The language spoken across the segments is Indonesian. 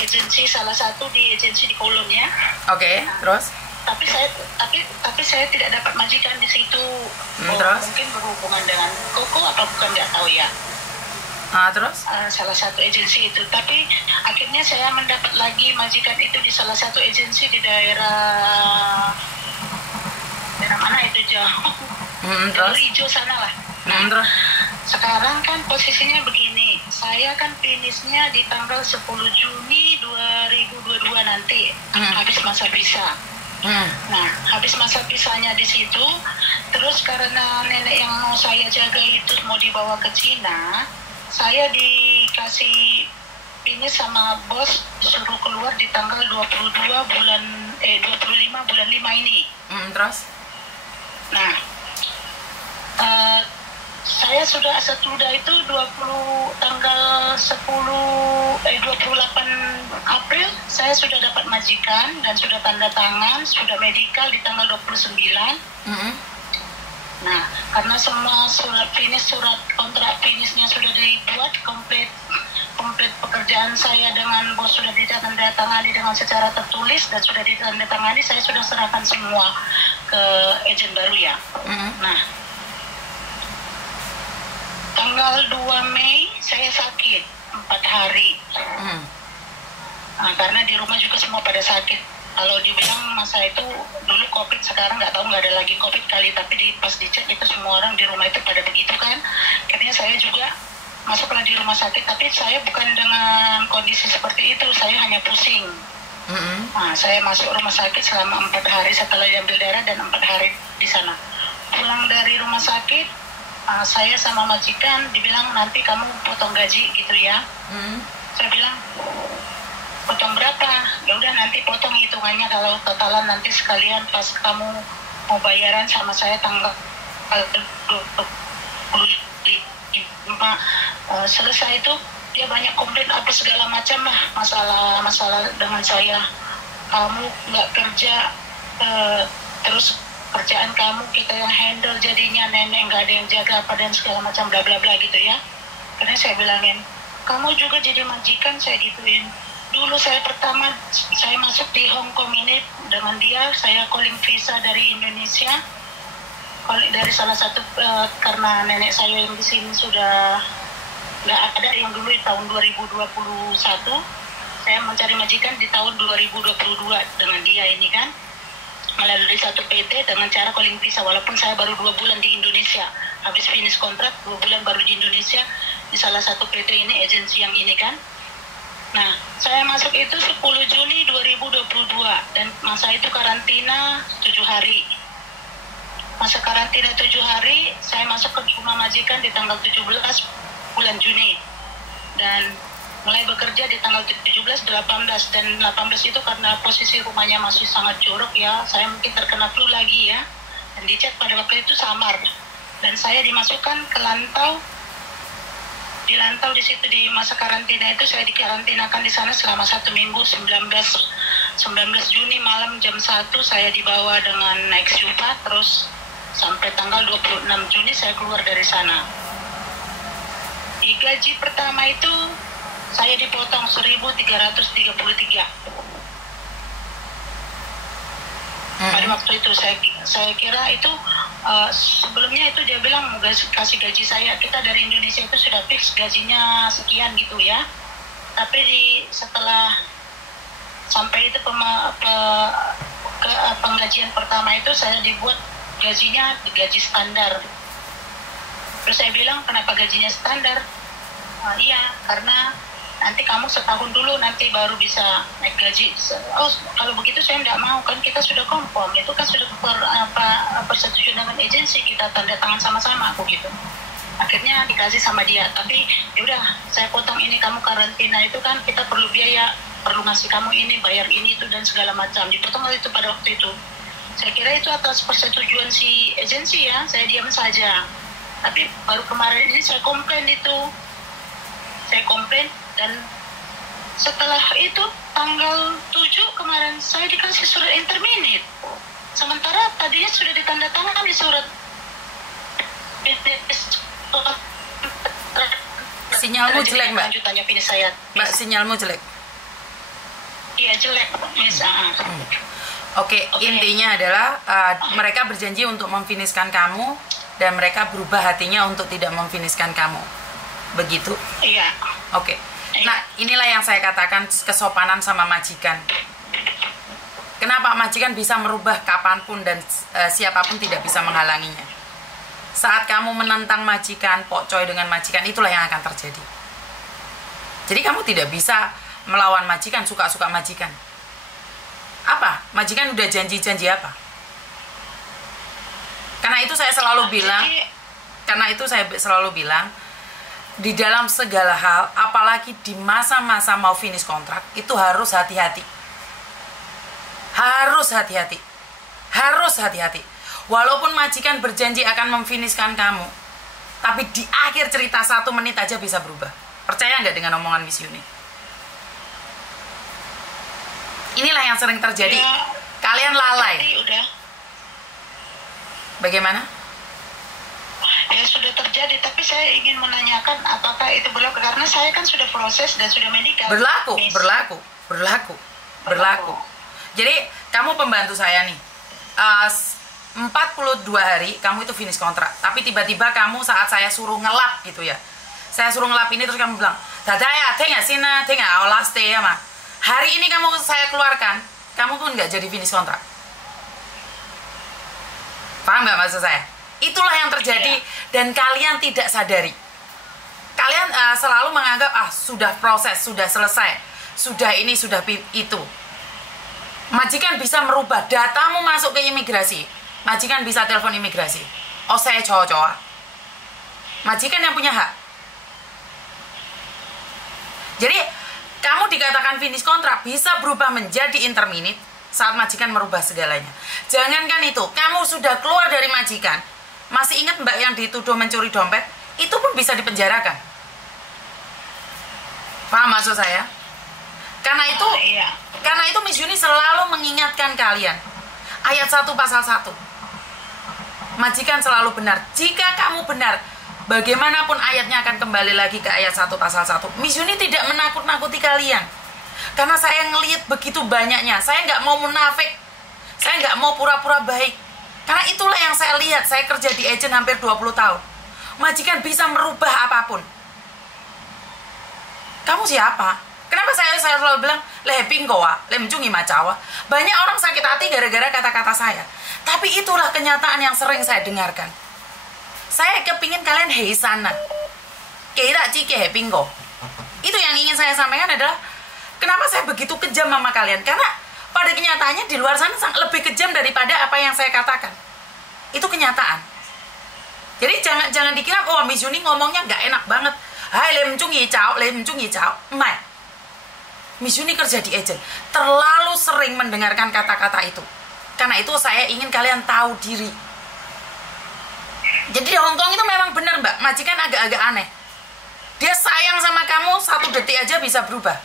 agensi, salah satu di agensi di Kolom ya. Oke, terus? Tapi saya tidak dapat majikan di situ. Terus? Mungkin berhubungan dengan Koko apa bukan, nggak tahu ya. Terus? Salah satu agensi itu. Tapi akhirnya saya mendapat lagi majikan itu di salah satu agensi di daerah mana itu, jauh. Terus? Hijau sana lah. Terus? Sekarang kan posisinya begini, saya kan finishnya di tanggal 10 Juni 2022 nanti, habis masa visa. Nah, habis masa visanya di situ, terus karena nenek yang mau saya jaga itu mau dibawa ke Cina, saya dikasih ini sama bos, disuruh keluar di tanggal 25 bulan 5 ini. Terus? Nah, saya sesudah itu tanggal 28 April saya sudah dapat majikan dan sudah tanda tangan, sudah medikal di tanggal 29. Nah, karena semua surat kontrak finishnya sudah dibuat komplit pekerjaan saya dengan bos sudah ditandatangani dengan secara tertulis dan sudah ditandatangani, saya sudah serahkan semua ke agen baru ya. Nah, tanggal 2 Mei saya sakit 4 hari. Nah, karena di rumah juga semua pada sakit. Kalau dibilang masa itu dulu COVID, sekarang nggak tahu, nggak ada lagi COVID kali, tapi pas dicek itu semua orang di rumah itu pada begitu kan. Akhirnya saya juga masuklah di rumah sakit, tapi saya bukan dengan kondisi seperti itu, saya hanya pusing. Nah, saya masuk rumah sakit selama 4 hari setelah diambil darah dan 4 hari di sana. Pulang dari rumah sakit, saya sama majikan dibilang nanti kamu potong gaji gitu ya. Saya bilang potong berapa? Ya udah nanti potong hitungannya, kalau totalan nanti sekalian pas kamu mau bayaran sama saya tanggal 25. Selesai itu dia banyak komplain apa segala macam lah, masalah dengan saya. Kamu nggak kerja, terus kerjaan kamu kita yang handle, jadinya nenek nggak ada yang jaga apa dan segala macam bla bla bla gitu ya. Karena saya bilangin, kamu juga jadi majikan, saya gituin. Dulu saya pertama saya masuk di Hong Kong ini dengan dia, saya calling visa dari Indonesia, dari salah satu karena nenek saya yang di sini sudah nggak ada, yang dulu di tahun 2021, saya mencari majikan di tahun 2022 dengan dia ini kan, melalui satu PT dengan cara calling visa, walaupun saya baru 2 bulan di Indonesia, habis finish kontrak 2 bulan baru di Indonesia di salah satu PT ini, agensi yang ini kan. Nah, saya masuk itu 10 Juni 2022 dan masa itu karantina 7 hari. Masa karantina 7 hari, saya masuk ke rumah majikan di tanggal 17 bulan Juni. Dan mulai bekerja di tanggal 17, 18, dan 18 itu karena posisi rumahnya masih sangat jorok ya, saya mungkin terkena flu lagi ya, dan dicek pada waktu itu samar, dan saya dimasukkan ke di lantau di situ di masa karantina itu. Saya dikarantinakan di sana selama 1 minggu. 19 Juni malam jam 1 saya dibawa dengan naik Supa, terus sampai tanggal 26 Juni saya keluar dari sana. Di gaji pertama itu saya dipotong 1.333. Pada waktu itu saya kira itu sebelumnya itu dia bilang mau kasih gaji saya, kita dari Indonesia itu sudah fix gajinya sekian gitu ya. Tapi setelah sampai itu penggajian pertama itu saya dibuat gajinya gaji standar. Terus saya bilang kenapa gajinya standar? Iya, karena nanti kamu setahun dulu nanti baru bisa naik gaji. Oh, kalau begitu saya tidak mau, kan kita sudah konform, itu kan sudah persetujuan dengan agensi, kita tanda tangan sama-sama aku gitu. Akhirnya dikasih sama dia, tapi yaudah saya potong ini, kamu karantina itu kan kita perlu biaya, perlu ngasih kamu ini, bayar ini itu dan segala macam, dipotong itu pada waktu itu. Saya kira itu atas persetujuan si agensi ya, saya diam saja. Tapi baru kemarin ini saya komplain itu. Saya komplain dan setelah itu tanggal 7 kemarin saya dikasih surat interminate. Sementara tadinya sudah ditandatangani surat. Sinyalmu jelek, Mbak. Lanjutannya pilih saya. Mbak, sinyalmu jelek. Iya jelek, Miss. Oke, intinya adalah mereka berjanji untuk memfiniskan kamu dan mereka berubah hatinya untuk tidak memfiniskan kamu. Begitu? Iya. Oke. Nah, inilah yang saya katakan kesopanan sama majikan. Kenapa majikan bisa merubah kapanpun dan siapapun tidak bisa menghalanginya. Saat kamu menentang majikan, pokcoy dengan majikan, itulah yang akan terjadi. Jadi kamu tidak bisa melawan majikan, suka-suka majikan. Apa? Majikan udah janji-janji apa? Karena itu saya selalu bilang, di dalam segala hal, apalagi di masa-masa mau finish kontrak, itu harus hati-hati. Harus hati-hati. Walaupun majikan berjanji akan memfinishkan kamu, tapi di akhir cerita 1 menit aja bisa berubah. Percaya nggak dengan omongan Miss Yuni? Inilah yang sering terjadi. Ya, kalian lalai. Udah. Bagaimana? Ya sudah terjadi, tapi saya ingin menanyakan apakah itu berlaku, karena saya kan sudah proses dan sudah medikal. Berlaku. Jadi kamu pembantu saya nih, 42 hari kamu itu finish kontrak, tapi tiba-tiba kamu saat saya suruh ngelap gitu ya, saya suruh ngelap ini terus kamu bilang, dadaya, tengah sini, tengah olas teh ya mah. Hari ini kamu saya keluarkan, kamu pun nggak jadi finish kontrak. Paham nggak maksud saya? Itulah yang terjadi dan kalian tidak sadari. Kalian selalu menganggap sudah proses, sudah selesai, sudah ini, sudah itu. Majikan bisa merubah datamu masuk ke imigrasi. Majikan bisa telepon imigrasi. Oh saya cowok-cowok. Majikan yang punya hak. Jadi kamu dikatakan finish kontrak bisa berubah menjadi interminate saat majikan merubah segalanya. Jangankan itu, kamu sudah keluar dari majikan, masih ingat mbak yang dituduh mencuri dompet? Itu pun bisa dipenjarakan. Paham maksud saya? Karena itu Miss Yuni selalu mengingatkan kalian. Ayat 1 pasal 1. Majikan selalu benar. Jika kamu benar, bagaimanapun ayatnya akan kembali lagi ke ayat 1 pasal 1. Miss Yuni tidak menakut-nakuti kalian. Karena saya ngelihat begitu banyaknya. Saya nggak mau munafik. Saya nggak mau pura-pura baik. Karena itulah yang saya lihat. Saya kerja di agent hampir 20 tahun. Majikan bisa merubah apapun. Kamu siapa? Kenapa saya selalu bilang, lebing kowa, lemcungi macawa. Banyak orang sakit hati gara-gara kata-kata saya. Tapi itulah kenyataan yang sering saya dengarkan. Saya kepingin kalian hei sana. Kira cike hei pinggo. Itu yang ingin saya sampaikan adalah kenapa saya begitu kejam sama kalian. Karena pada kenyataannya di luar sana lebih kejam daripada apa yang saya katakan. Itu kenyataan. Jadi jangan dikira Miss Yuni ngomongnya gak enak banget. Hai lemcungi cao. Mai. Miss Yuni kerja di agent. Terlalu sering mendengarkan kata-kata itu. Karena itu saya ingin kalian tahu diri. Jadi di Hong Kong itu memang benar mbak, majikan agak-agak aneh. Dia sayang sama kamu 1 detik aja bisa berubah.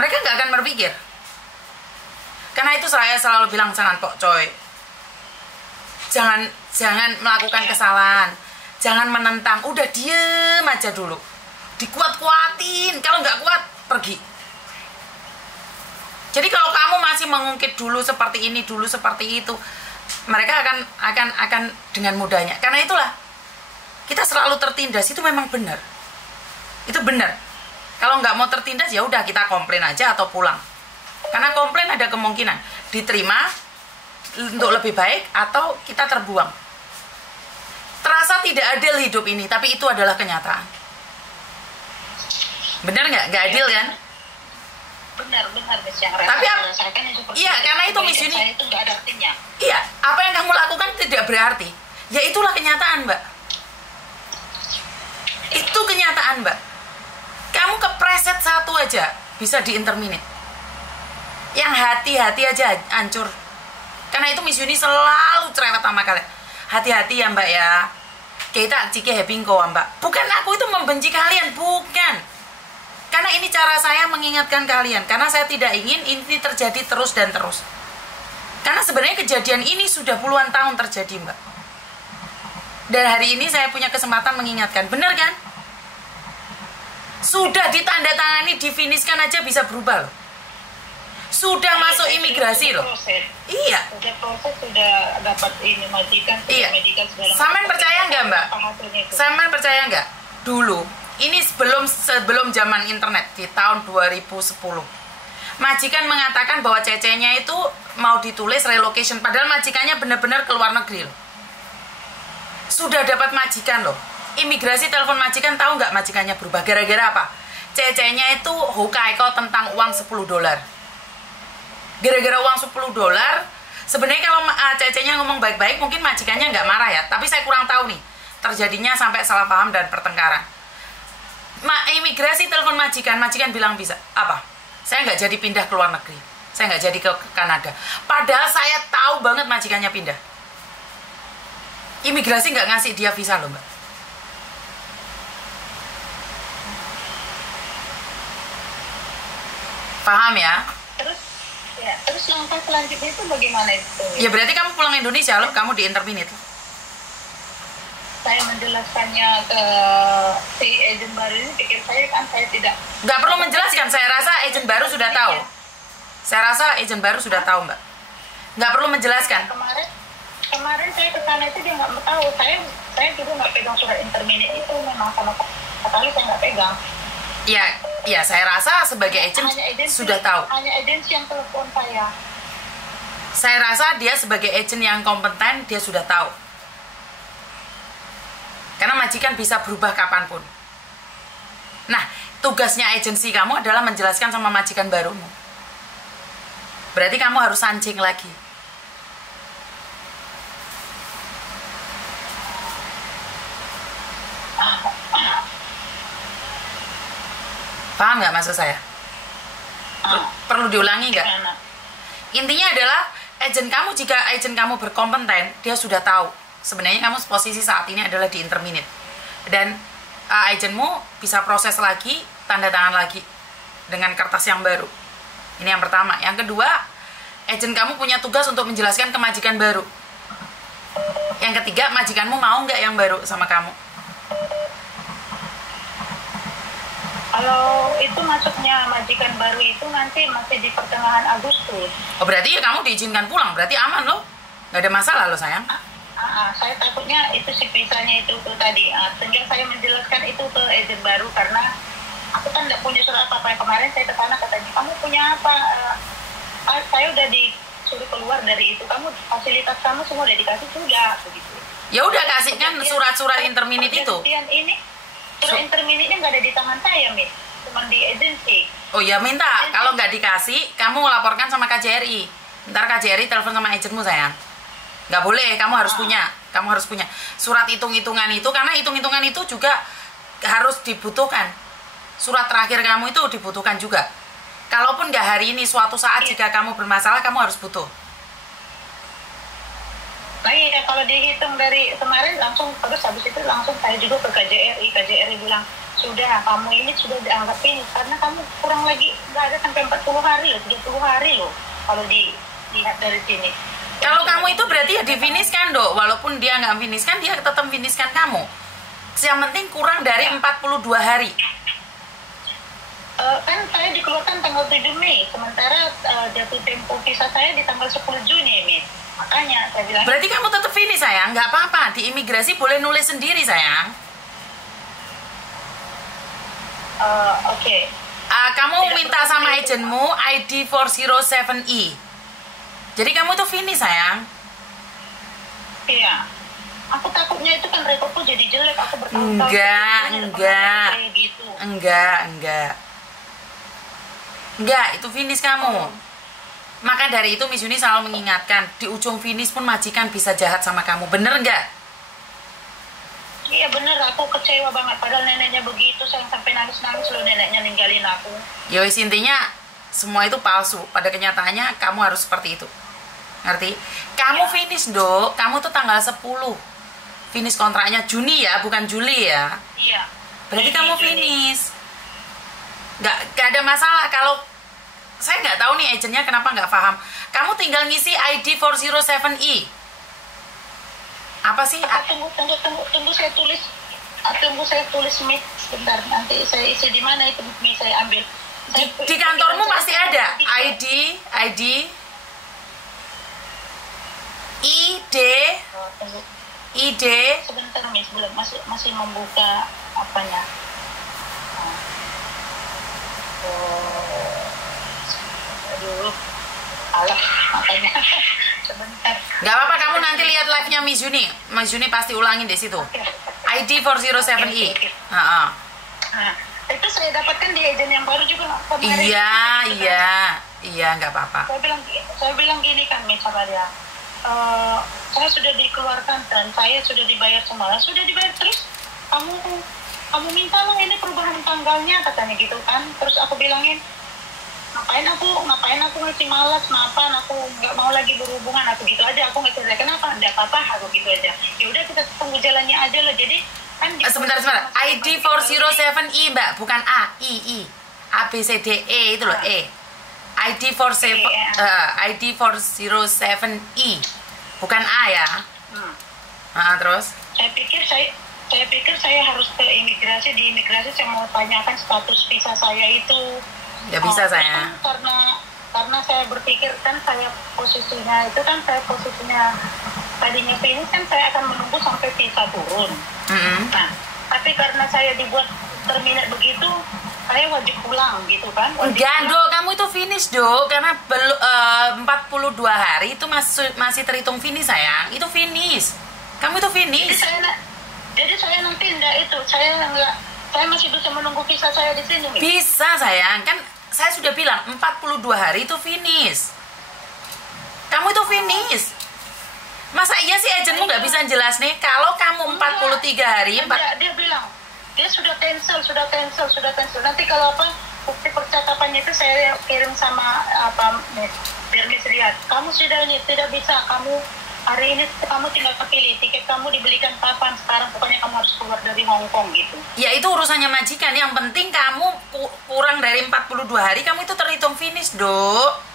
Mereka nggak akan berpikir. Karena itu saya selalu bilang jangan pokcoy. Jangan melakukan kesalahan. Jangan menentang. Udah diem aja dulu. Dikuat-kuatin. Kalau nggak kuat pergi. Jadi kalau kamu masih mengungkit dulu seperti ini, dulu seperti itu, mereka akan dengan mudahnya. Karena itulah kita selalu tertindas, itu memang benar. Itu benar. Kalau nggak mau tertindas ya udah kita komplain aja atau pulang. Karena komplain ada kemungkinan diterima untuk lebih baik atau kita terbuang. Terasa tidak adil hidup ini, tapi itu adalah kenyataan. Benar nggak? Nggak adil kan? Benar tapi iya karena itu Miss Yuni itu nggak ada artinya. Iya, apa yang kamu lakukan tidak berarti. Ya itulah kenyataan mbak. Itu kenyataan mbak. Kamu kepreset 1 aja bisa di-interminate. Yang hati-hati aja hancur. Karena itu Miss Yuni selalu cerewet sama kalian. Hati-hati ya mbak ya. Kita cike happy kok mbak. Bukan aku itu membenci kalian, bukan. Karena ini cara saya mengingatkan kalian. Karena saya tidak ingin ini terjadi terus dan terus. Karena sebenarnya kejadian ini sudah puluhan tahun terjadi mbak. Dan hari ini saya punya kesempatan mengingatkan. Benar kan? Sudah ditandatangani, difinishkan aja bisa berubah loh. Sudah masuk Saya imigrasi sudah loh. proses. Iya. Sudah proses, sudah dapat ini majikan, Iya. medikan segala Samen percaya nggak, Mbak? Apa hasilnya itu? Samen percaya nggak? Dulu, ini sebelum zaman internet di tahun 2010. Majikan mengatakan bahwa cecenya itu mau ditulis relocation, padahal majikannya benar-benar ke luar negeri loh. Sudah dapat majikan loh. Imigrasi telepon majikan, tahu nggak majikannya berubah gara-gara apa? Cecenya itu Hokkaido tentang uang $10. Gara-gara uang $10, sebenarnya kalau cecenya ngomong baik-baik mungkin majikannya nggak marah ya, tapi saya kurang tahu nih terjadinya sampai salah paham dan pertengkaran. Imigrasi telepon majikan bilang bisa apa? Saya nggak jadi pindah ke luar negeri, saya nggak jadi ke Kanada, padahal saya tahu banget majikannya pindah. Imigrasi nggak ngasih dia visa loh, Mbak. Paham ya? Terus langkah selanjutnya itu bagaimana itu? Ya berarti kamu pulang Indonesia loh, kamu di interminate loh. Saya menjelaskannya ke si agen baru ini, pikir saya kan saya tidak. Nggak perlu menjelaskan, saya rasa agen baru sudah tahu. Saya rasa agen baru sudah tahu, Mbak. Nggak perlu menjelaskan. Kemarin saya ke sana itu dia nggak tahu. Saya juga nggak pegang surat interminate itu, memang sama sekali saya nggak pegang. Ya, saya rasa sebagai agen sudah tahu. Hanya agensi yang telepon saya. Saya rasa dia sebagai agen yang kompeten, dia sudah tahu. Karena majikan bisa berubah kapanpun. Nah, tugasnya agensi kamu adalah menjelaskan sama majikan barumu. Berarti kamu harus sancing lagi. Paham nggak maksud saya? Perlu diulangi nggak? Intinya adalah jika agen kamu berkompeten, dia sudah tahu sebenarnya kamu posisi saat ini adalah di interminate, dan agenmu bisa proses lagi, tanda tangan lagi dengan kertas yang baru. Ini yang pertama. Yang kedua, agen kamu punya tugas untuk menjelaskan ke majikan baru. Yang ketiga, majikanmu mau nggak yang baru sama kamu? Kalau itu masuknya majikan baru itu nanti masih di pertengahan Agustus. Oh, berarti ya kamu diizinkan pulang, berarti aman loh, nggak ada masalah loh sayang. Saya takutnya itu si visanya itu tuh tadi. Sehingga saya menjelaskan itu ke agen baru karena aku kan nggak punya surat apa-apa. Kemarin saya ke sana katanya, kamu punya apa? Saya udah disuruh keluar dari itu. Kamu fasilitas kamu semua udah dikasih, sudah begitu. Ya udah kasihkan surat-surat interminate itu. Surat interminate-nya nggak ada di tangan saya, Mit. Cuma di agensi. Oh ya minta, kalau nggak dikasih, kamu laporkan sama KJRI. Ntar KJRI telepon sama agenmu sayang. Nggak boleh, kamu harus punya surat hitung-hitungan itu, karena hitung-hitungan itu juga harus dibutuhkan. Surat terakhir kamu itu dibutuhkan juga. Kalaupun nggak hari ini, suatu saat jika kamu bermasalah, kamu harus butuh. Nah iya, kalau dihitung dari kemarin langsung, terus habis itu langsung saya juga ke KJRI bilang, sudah, kamu ini sudah dianggap ini karena kamu kurang lagi nggak ada sampai 40 hari loh, 30 hari loh kalau dilihat dari sini. Kalau kamu itu berarti ya difiniskan dok, walaupun dia nggak finiskan, dia tetap finiskan kamu. Yang penting kurang dari 42 hari. Kan saya dikeluarkan tanggal 7 Mei, sementara jatuh tempo visa saya di tanggal 10 Juni, Mit. Makanya saya bilang. Berarti kamu tetap finish sayang, nggak apa-apa. Di imigrasi boleh nulis sendiri sayang. Oke. Kamu minta sama agenmu ID 407E. Jadi kamu tuh finish sayang. Iya. Aku takutnya itu kan rekodku jadi jelek, aku bertahun-tahun. Enggak, itu finish kamu. Maka dari itu Miss Yuni selalu mengingatkan, di ujung finish pun majikan bisa jahat sama kamu. Bener nggak? Iya bener, aku kecewa banget. Padahal neneknya begitu, saya sampai nangis-nangis loh neneknya ninggalin aku. Yowis, intinya semua itu palsu. Pada kenyataannya kamu harus seperti itu. Ngerti? Kamu finish dok, kamu tuh tanggal 10. Finish kontraknya Juni ya, bukan Juli ya. Iya. Berarti kamu finish. Nggak ada masalah. Kalau saya nggak tahu nih agennya kenapa nggak paham. Kamu tinggal ngisi ID 407E. Apa sih? Tunggu saya tulis. Tunggu saya tulis Mit. Sebentar, nanti saya isi di mana itu Mit saya ambil. Di kantormu pasti ada ID ID ID ID Sebentar Miss, belum masih membuka apanya. Aduh, alah makanya. Sebentar. Gak apa-apa, kamu nanti lihat live-nya Miss Yuni. Miss Yuni pasti ulangin di situ. Oke. ID 407E. Oke. Heeh. Nah, itu saya dapatkan di agent yang baru juga kemarin. Iya, nggak apa-apa. Saya bilang gini kan Miss sama dia. Saya sudah dikeluarkan dan saya sudah dibayar semua. Sudah dibayar terus. Kamu minta lah ini perubahan tanggalnya katanya gitu kan. Terus aku bilangin ngapain aku masih malas, maafan aku nggak mau lagi berhubungan, aku gitu aja, aku nggak cerita kenapa, nggak apa-apa, aku gitu aja. Ya udah kita tunggu jalannya aja lah. Jadi kan Sebentar. ID 407E Mbak, bukan A, I. A B C D E itu loh, E. ID 407E, bukan A ya. Terus? Saya pikir saya harus ke imigrasi. Di imigrasi saya mau tanyakan status visa saya itu. Ya bisa saya. Karena saya berpikir kan saya posisinya tadinya finish kan saya akan menunggu sampai visa turun. Nah, tapi karena saya dibuat terminate begitu, saya wajib pulang gitu kan. Enggak, Dok, kamu itu finish, Dok, karena 42 hari itu masih terhitung finish, sayang. Itu finish. Kamu itu finish. Jadi saya nanti enggak itu, saya masih bisa menunggu visa saya di sini. Bisa, sayang. Kan saya sudah bilang 42 hari itu finish. Kamu itu finish. Masa iya sih agentmu nggak bisa jelas nih kalau kamu 43 hari dia bilang dia sudah cancel. Nanti kalau bukti percakapannya itu saya kirim sama biar Miss lihat. Kamu sudah ini tidak bisa, kamu hari ini kamu tinggal kepilih tiket kamu dibelikan kapan, sekarang pokoknya kamu harus keluar dari Hong Kong gitu. Ya itu urusannya majikan, yang penting kamu kurang dari 42 hari kamu itu terhitung finish, Dok.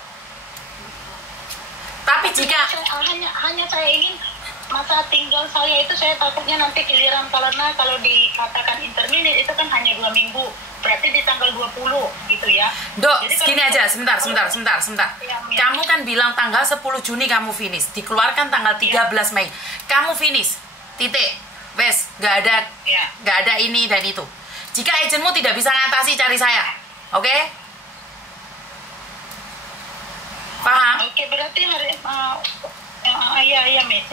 Tapi jika hanya saya ingin masa tinggal saya itu, saya takutnya nanti giliran karena kalau dikatakan interminate itu kan hanya 2 minggu, berarti di tanggal 20 gitu ya. Dok, gini aja, sebentar. Ya. Kamu kan bilang tanggal 10 Juni kamu finish, dikeluarkan tanggal 13 Mei. Kamu finish, titik. Wes, gak ada ini dan itu. Jika agentmu tidak bisa ngatasi, cari saya. Oke? Paham? Oke, berarti hari iya, Miss.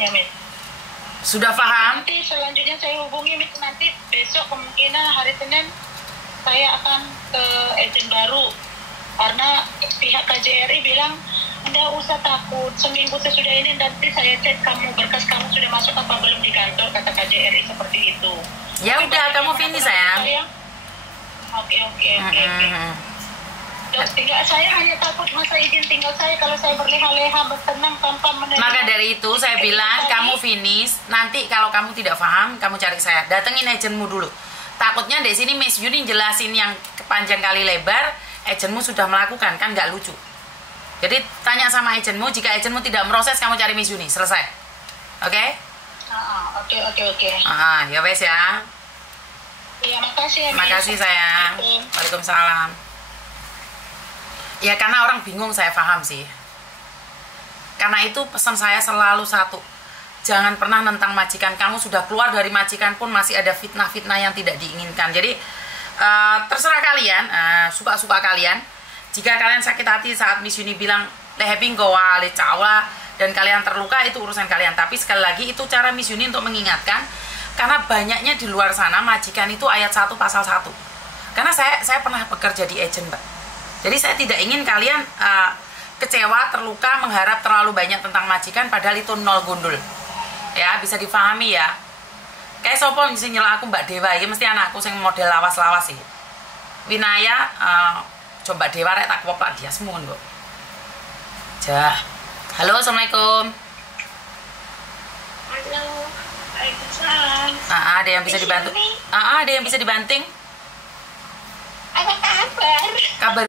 Sudah paham? Nanti selanjutnya saya hubungi Miss, nanti besok kemungkinan hari Senin saya akan ke agent baru karena pihak KJRI bilang nggak usah takut, seminggu sesudah ini nanti saya cek berkas kamu sudah masuk apa belum di kantor, kata KJRI seperti itu. Ya udah, kamu finish, sayang. Oke. Tinggal saya hanya takut masa izin tinggal saya kalau saya berleha-leha bertenang tanpa menerima. Maka dari itu saya bilang kamu finish. Nanti kalau kamu tidak paham, kamu cari saya. Datengin agentmu dulu. Takutnya di sini Miss Yuni jelasin yang panjang kali lebar, agentmu sudah melakukan, kan nggak lucu. Jadi tanya sama agentmu, jika agentmu tidak proses, kamu cari Miss Yuni, selesai. Oke? Oke. Ya wes ya. Iya, makasih ya. Makasih sayang. Waalaikumsalam. Ya karena orang bingung, saya paham sih. Karena itu pesan saya selalu satu, jangan pernah nentang majikan. Kamu sudah keluar dari majikan pun masih ada fitnah-fitnah yang tidak diinginkan. Jadi terserah kalian, suka-suka kalian. Jika kalian sakit hati saat Miss Yuni bilang leheping gowa lecawa dan kalian terluka, itu urusan kalian. Tapi sekali lagi itu cara Miss Yuni untuk mengingatkan, karena banyaknya di luar sana majikan itu ayat 1 pasal 1. Karena saya pernah bekerja di agent, Mbak. Jadi saya tidak ingin kalian kecewa, terluka, mengharap terlalu banyak tentang majikan, padahal itu nol gundul. Ya, bisa difahami ya. Kayak sopo bisa nyela aku Mbak Dewa, ya mesti anakku yang model lawas-lawas sih. Winaya, coba Dewa rek tak woprak dia semua kok. Jah. Halo, assalamualaikum. Halo, waalaikumsalam. Ada yang bisa dibantu? Ada yang bisa dibanting? Apa kabar? Kabar